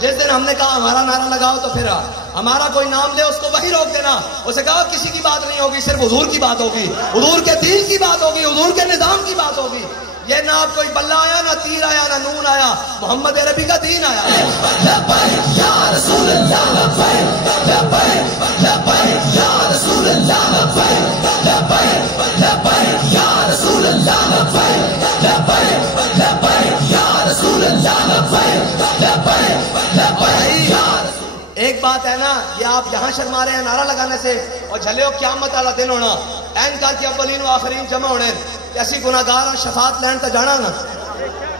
جس دن ہم نے کہا ہمارا نعرہ لگاؤ تو پھر ہمارا کوئی نام لے اس کو وہی روک دینا. اسے کہا کسی کی بات نہیں ہوگی, صرف حضور کی بات ہوگی, حضور کے دین کی بات ہوگی, حضور کے نظام کی بات ہوگی. یہ نہ کوئی بلہ آیا, نہ تیر آیا, نہ نون آیا, محمد عربی کا دین آیا. لبیک یا رسول اللہ, لبیک لبیک لبیک یا رسول اللہ, لبیک لبیک لبیک یا رسول اللہ, لبیک لبیک لبیک یا رسول اللہ, لبیک لبیک لبیک یا رسول. ایک بات ہے نا, یہ آپ یہاں شرما رہے ہیں نعرہ لگانے سے, اور جھلے قیامت والا دن ہونا, این کر کے اولین و آخرین جمع ہونے, ایسی گناہگار اور شفاعت لین تو جانا نا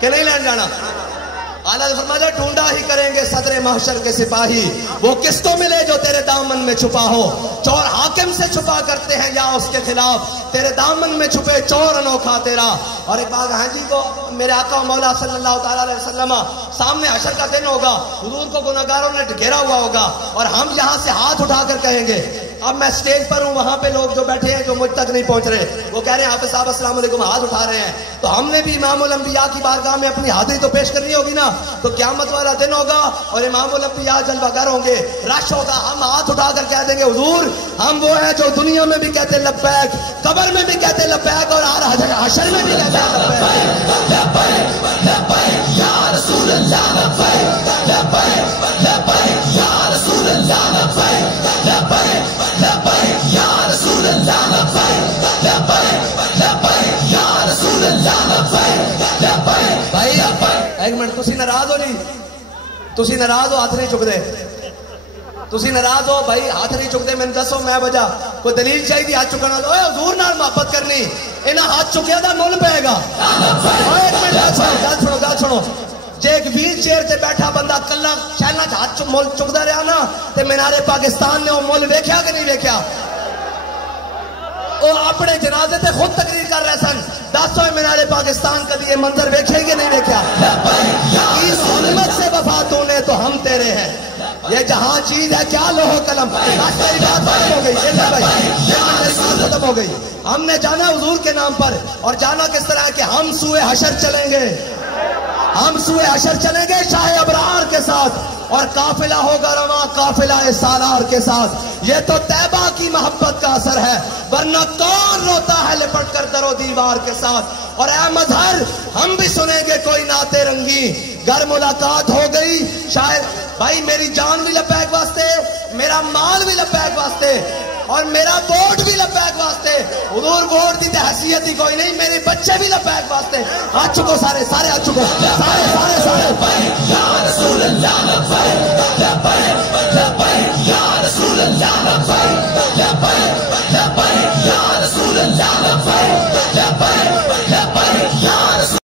کہ نہیں لین جانا. اعلیٰ فرمایا ڈھونڈا ہی کریں گے صدر محشر کے سپاہی, وہ کس کو ملے جو تیرے دامن میں چھپا ہو. چور حاکم سے چھپا کرتے ہیں یا اس کے خلاف, تیرے دامن میں چھپے چور انوکھا تیرا. اور ایک بات ہاں جی کو میرے آقا و مولا صلی اللہ تعالیٰ علیہ وسلم, سامنے حشر کا دن ہوگا, حضور کو گناہگاروں نے گھیرا ہوا ہوگا, اور ہم یہاں سے ہاتھ اٹھا کر کہیں گے. اب میں سٹیج پر ہوں, وہاں پہ لوگ جو بیٹھے ہیں جو مجھ تک نہیں پہنچ رہے, وہ کہہ رہے ہیں حافظ صاحب السلام علیکم, ہاتھ اٹھا رہے ہیں. تو ہم نے بھی امام الانبیاء کی بارگاہ میں اپنی حاضری تو پیش کرنی ہوگی نا. تو قیامت والا دن ہوگا اور امام الانبیاء جلوہ گر ہوں گے, رش ہوگا, ہم ہاتھ اٹھا کر کہہ دیں گے حضور ہم وہ ہیں جو دنیا میں بھی کہتے لبیک, قبر میں بھی کہتے لبیک, اور حشر میں بھی کہتے لبیک لبیک لبیک یا رسول اللہ, لبیک لبیک لبیک یا رسول اللہ, لبیک لبیک لبیک یا رسول اللہ, لبیک لبیک لبیک یا رسول اللہ, لبیک لبیک. بھائی ایک منٹ, تسی ناراض ہو نہیں, تسی ناراض ہو, ہاتھ نہیں چک دے, تسی ناراض ہو بھائی, ہاتھ نہیں چک دے. میں دسو میں وجہ کوئی دلیل چاہیے ہاتھ چکنا, اوے حضور نال محبت کرنی, انہاں ہاتھ چکیا دا مول پے گا. ایک منٹ گل سنو, جے ایک ویل چیئر تے بیٹھا بندہ کلا شہلا ہاتھ مول چکدا رہا نا, تے مینارے پاکستان نے وہ مول ویکھیا کہ نہیں ویکھیا؟ وہ اپنے جنازے تے خود تقریر کر رہے سن. دسو مینارے پاکستان کبھی یہ منظر ویکھے کہ نہیں ویکھیا؟ اس امت سے وفا تو نے تو ہم تیرے ہیں, یہ جہاں چیز ہے کیا لوہ قلم. میری بات ختم ہو گئی, میری بات ختم ہو گئی. ہم نے جانا حضور کے نام پر, اور جانا کس طرح کہ ہم سوئے حشر چلیں گے, ہم سوئے حشر چلیں گے شاہ ابرار کے ساتھ, اور قافلہ ہوگا رواں قافلہ سالار کے ساتھ. یہ تو طیبہ کی محبت کا اثر ہے, ورنہ کون روتا ہے لپٹ کر در و دیوار کے ساتھ. اور اے مظہر ہم بھی سنیں گے کوئی نعت رنگی, گر ملاقات ہو گئی شاید. بھائی میری جان بھی لبیک واسطے, میرا مال بھی لبیک واسطے, اور میرا ووٹ بھی لبیک واسطے. حضور ووٹ دی حیثیت ہی کوئی نہیں, میرے بچے بھی لبیک واسطے. ہاتھ چکو سارے, سارے ہاتھ چکو, سارے سارے سارے. یا رسول اللہ, لبیک لبیک لبیک یا رسول اللہ, لبیک لبیک لبیک یا رسول اللہ, لبیک لبیک